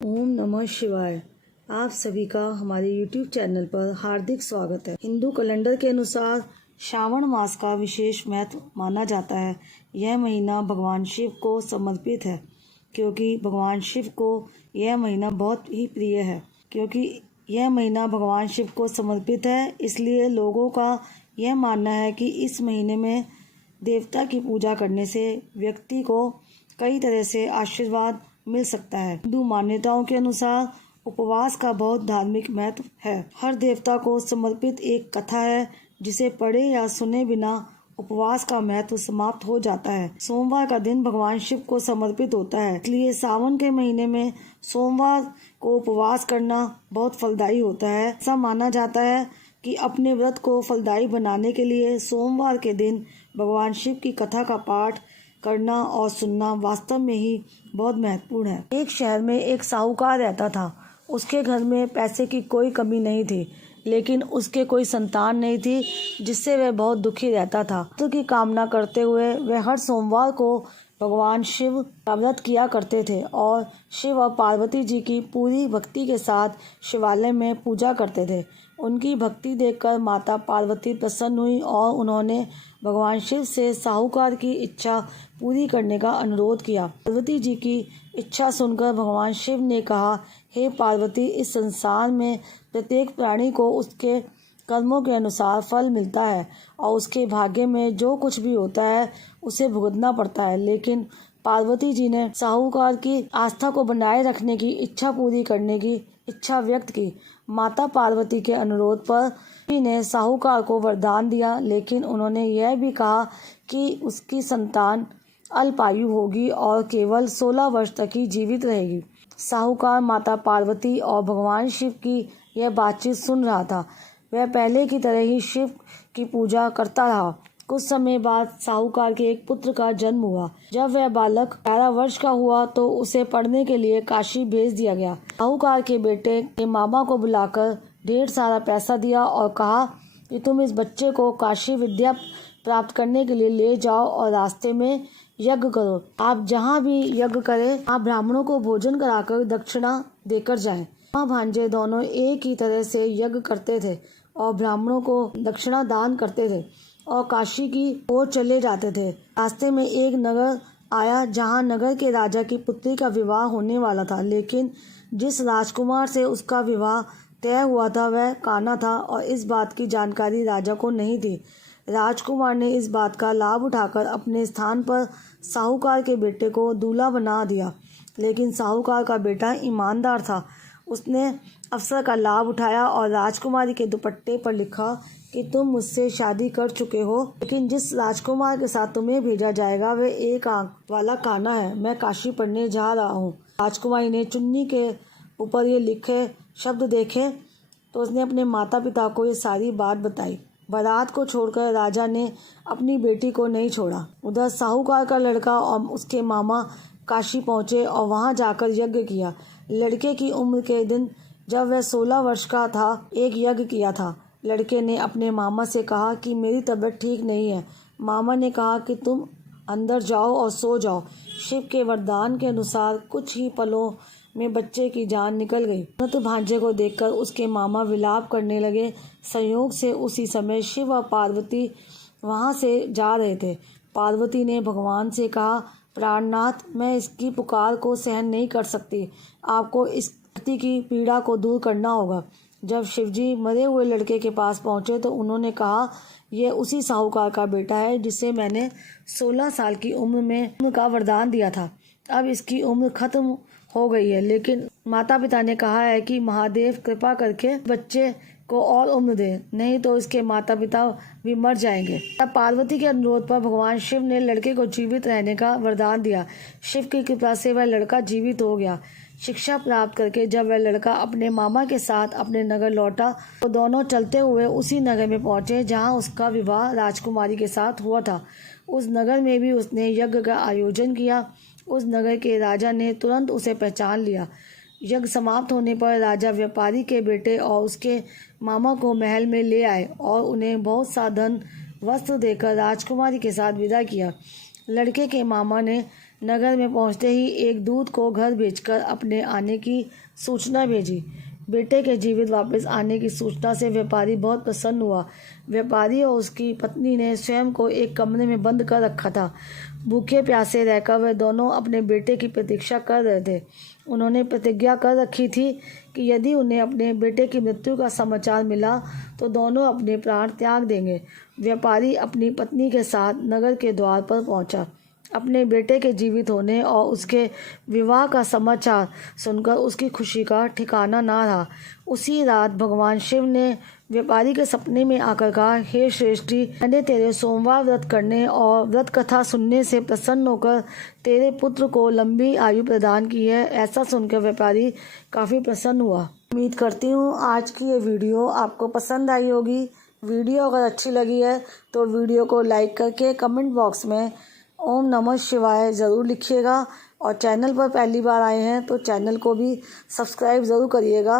ओम नमः शिवाय। आप सभी का हमारे YouTube चैनल पर हार्दिक स्वागत है। हिंदू कैलेंडर के अनुसार श्रावण मास का विशेष महत्व माना जाता है। यह महीना भगवान शिव को समर्पित है क्योंकि भगवान शिव को यह महीना बहुत ही प्रिय है। इसलिए लोगों का यह मानना है कि इस महीने में देवता की पूजा करने से व्यक्ति को कई तरह से आशीर्वाद मिल सकता है। हिंदू मान्यताओं के अनुसार उपवास का बहुत धार्मिक महत्व है। हर देवता को समर्पित एक कथा है जिसे पढ़े या सुने बिना उपवास का महत्व समाप्त हो जाता है। सोमवार का दिन भगवान शिव को समर्पित होता है, इसलिए सावन के महीने में सोमवार को उपवास करना बहुत फलदायी होता है। ऐसा माना जाता है कि अपने व्रत को फलदायी बनाने के लिए सोमवार के दिन भगवान शिव की कथा का पाठ करना और सुनना वास्तव में ही बहुत महत्वपूर्ण है। एक शहर में एक साहूकार रहता था। उसके घर में पैसे की कोई कमी नहीं थी, लेकिन उसके कोई संतान नहीं थी, जिससे वह बहुत दुखी रहता था। पुत्र की कामना करते हुए वह हर सोमवार को भगवान शिव का व्रत किया करते थे और शिव और पार्वती जी की पूरी भक्ति के साथ शिवालय में पूजा करते थे। उनकी भक्ति देखकर माता पार्वती प्रसन्न हुई और उन्होंने भगवान शिव से साहूकार की इच्छा पूरी करने का अनुरोध किया। पार्वती जी की इच्छा सुनकर भगवान शिव ने कहा, हे पार्वती, इस संसार में प्रत्येक प्राणी को उसके कर्मों के अनुसार फल मिलता है और उसके भाग्य में जो कुछ भी होता है उसे भुगतना पड़ता है। लेकिन पार्वती जी ने साहूकार की आस्था को बनाए रखने की इच्छा पूरी करने की इच्छा व्यक्त की। माता पार्वती के अनुरोध पर ने साहूकार को वरदान दिया, लेकिन उन्होंने यह भी कहा कि उसकी संतान अल्पायु होगी और केवल 16 वर्ष तक ही जीवित रहेगी। साहूकार माता पार्वती और भगवान शिव की यह बातचीत सुन रहा था। वह पहले की तरह ही शिव की पूजा करता रहा। कुछ समय बाद साहूकार के एक पुत्र का जन्म हुआ। जब वह बालक 11 वर्ष का हुआ तो उसे पढ़ने के लिए काशी भेज दिया गया। साहूकार के बेटे ने मामा को बुलाकर ढेर सारा पैसा दिया और कहा कि तुम इस बच्चे को काशी विद्या प्राप्त करने के लिए ले जाओ और रास्ते में यज्ञ करो। आप जहाँ भी यज्ञ करें, आप ब्राह्मणों को भोजन कराकर दक्षिणा देकर जाएं। मामा भांजे दोनों एक ही तरह से यज्ञ करते थे और ब्राह्मणों को दक्षिणा दान करते थे और काशी की ओर चले जाते थे। रास्ते में एक नगर आया जहाँ नगर के राजा की पुत्री का विवाह होने वाला था, लेकिन जिस राजकुमार से उसका विवाह तय हुआ था वह कान्हा था और इस बात की जानकारी राजा को नहीं थी। राजकुमार ने इस बात का लाभ उठाकर अपने स्थान पर साहूकार के बेटे को दूल्हा बना दिया, लेकिन साहूकार का बेटा ईमानदार था। उसने अवसर का लाभ उठाया और राजकुमारी के दुपट्टे पर लिखा कि तुम मुझसे शादी कर चुके हो, लेकिन जिस राजकुमार के साथ तुम्हें भेजा जाएगा वह एक आंख वाला कान्हा है। मैं काशी पढ़ने जा रहा हूँ। राजकुमारी ने चुन्नी के ऊपर ये लिखे शब्द देखे तो उसने अपने माता पिता को ये सारी बात बताई। बारात को छोड़कर राजा ने अपनी बेटी को नहीं छोड़ा। उधर साहूकार का लड़का और उसके मामा काशी पहुँचे और वहाँ जाकर यज्ञ किया। लड़के की उम्र के दिन जब वह 16 वर्ष का था, एक यज्ञ किया था। लड़के ने अपने मामा से कहा कि मेरी तबीयत ठीक नहीं है। मामा ने कहा कि तुम अंदर जाओ और सो जाओ। शिव के वरदान के अनुसार कुछ ही पलों में बच्चे की जान निकल गई। तो भांजे को देखकर उसके मामा विलाप करने लगे। संयोग से उसी समय शिव और पार्वती वहां से जा रहे थे। पार्वती ने भगवान से कहा, प्राणनाथ, मैं इसकी पुकार को सहन नहीं कर सकती। आपको इस धरती की पीड़ा को दूर करना होगा। जब शिवजी मरे हुए लड़के के पास पहुंचे तो उन्होंने कहा, यह उसी साहूकार का बेटा है जिसे मैंने 16 साल की उम्र में का वरदान दिया था। अब इसकी उम्र खत्म हो गई है, लेकिन माता पिता ने कहा है कि महादेव कृपा करके बच्चे को और उम्र दे, नहीं तो इसके माता पिता भी मर जाएंगे। तब पार्वती के अनुरोध पर भगवान शिव ने लड़के को जीवित रहने का वरदान दिया। शिव की कृपा से वह लड़का जीवित हो गया। शिक्षा प्राप्त करके जब वह लड़का अपने मामा के साथ अपने नगर लौटा तो दोनों चलते हुए उसी नगर में पहुंचे जहां उसका विवाह राजकुमारी के साथ हुआ था। उस नगर में भी उसने यज्ञ का आयोजन किया। उस नगर के राजा ने तुरंत उसे पहचान लिया। यज्ञ समाप्त होने पर राजा व्यापारी के बेटे और उसके मामा को महल में ले आए और उन्हें बहुत सा धन वस्त्र देकर राजकुमारी के साथ विदा किया। लड़के के मामा ने नगर में पहुंचते ही एक दूत को घर भेजकर अपने आने की सूचना भेजी। बेटे के जीवित वापस आने की सूचना से व्यापारी बहुत प्रसन्न हुआ। व्यापारी और उसकी पत्नी ने स्वयं को एक कमरे में बंद कर रखा था। भूखे प्यासे रहकर वे दोनों अपने बेटे की प्रतीक्षा कर रहे थे। उन्होंने प्रतिज्ञा कर रखी थी कि यदि उन्हें अपने बेटे की मृत्यु का समाचार मिला तो दोनों अपने प्राण त्याग देंगे। व्यापारी अपनी पत्नी के साथ नगर के द्वार पर पहुंचा। अपने बेटे के जीवित होने और उसके विवाह का समाचार सुनकर उसकी खुशी का ठिकाना ना रहा। उसी रात भगवान शिव ने व्यापारी के सपने में आकर कहा, हे श्रेष्ठी, मैंने तेरे सोमवार व्रत करने और व्रत कथा सुनने से प्रसन्न होकर तेरे पुत्र को लंबी आयु प्रदान की है। ऐसा सुनकर व्यापारी काफ़ी प्रसन्न हुआ। उम्मीद करती हूँ आज की ये वीडियो आपको पसंद आई होगी। वीडियो अगर अच्छी लगी है तो वीडियो को लाइक करके कमेंट बॉक्स में ओम नमः शिवाय ज़रूर लिखिएगा और चैनल पर पहली बार आए हैं तो चैनल को भी सब्सक्राइब ज़रूर करिएगा।